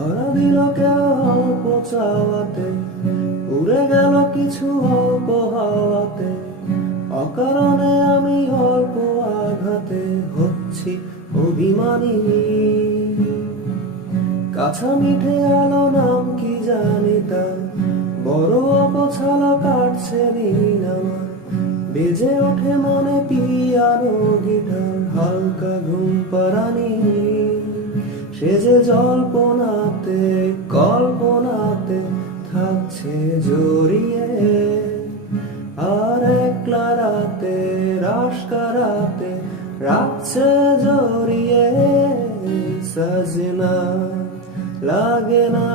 ধরা দিল কেউ অল্প চাওয়াতে, উড়ে গেল কিছু অল্প হাওয়াতে। অকারণে আমি অল্প আঘাতে হচ্ছি অভিমানী। কাছা মিঠে আলো নাম কি জানি তার, বড় অপছালা কাটছে দিন আমার। বেজে ওঠে মনে পিয়ানো গিটার, হালকা ঘুম পাড়ানি। সে যে জল্পনাতে কল্পনাতে থাকছে জড়িয়ে, আর একলা রাতে রাস্কারাতে রাখছে জড়িয়ে। সাজনা লাগে না